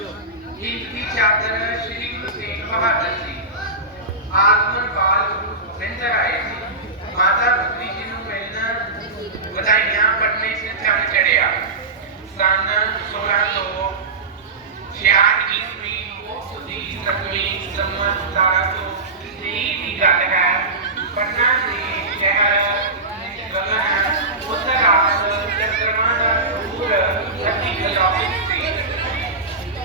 इनकी चादर श्री गुरु तेग बहादुर जी। आत्मर बाल गुरु गोविंद राय जी। माता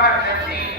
5 15.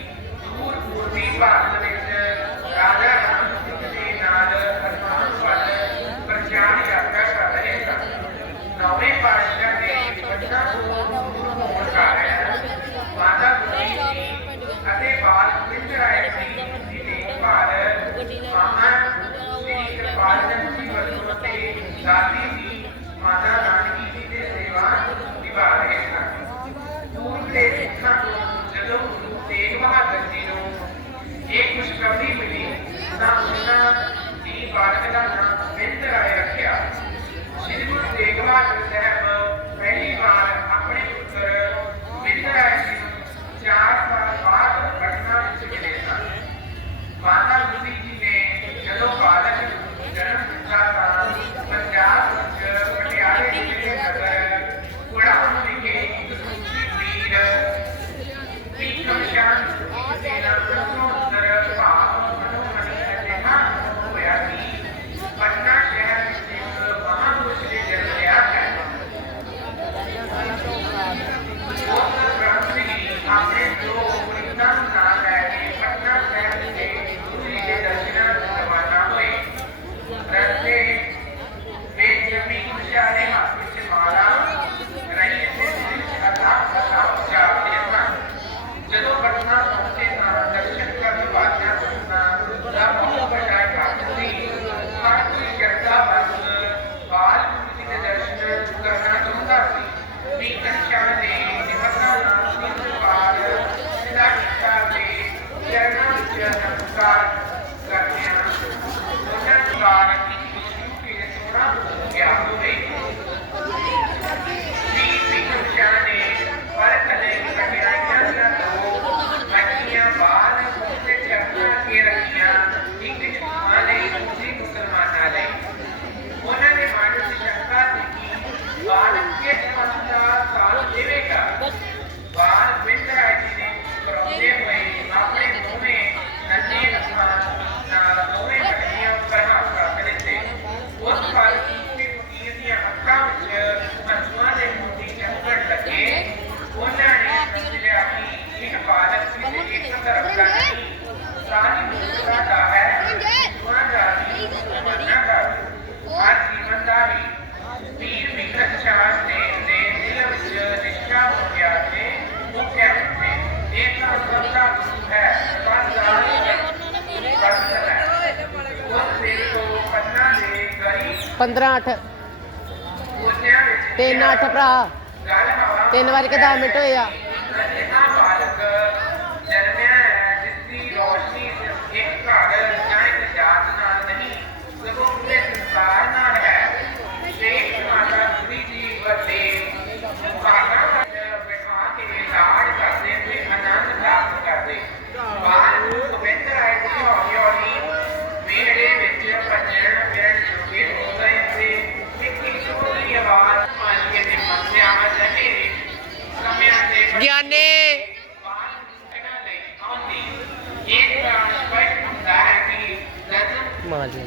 e amigos de Arena. 15 8 ਤਿੰਨ 8 ਭਰਾ। ਤਿੰਨ ਵਾਰ ਕੇ 10 ਮਿੰਟ ਹੋਏ ਮਾਂ ਜੀ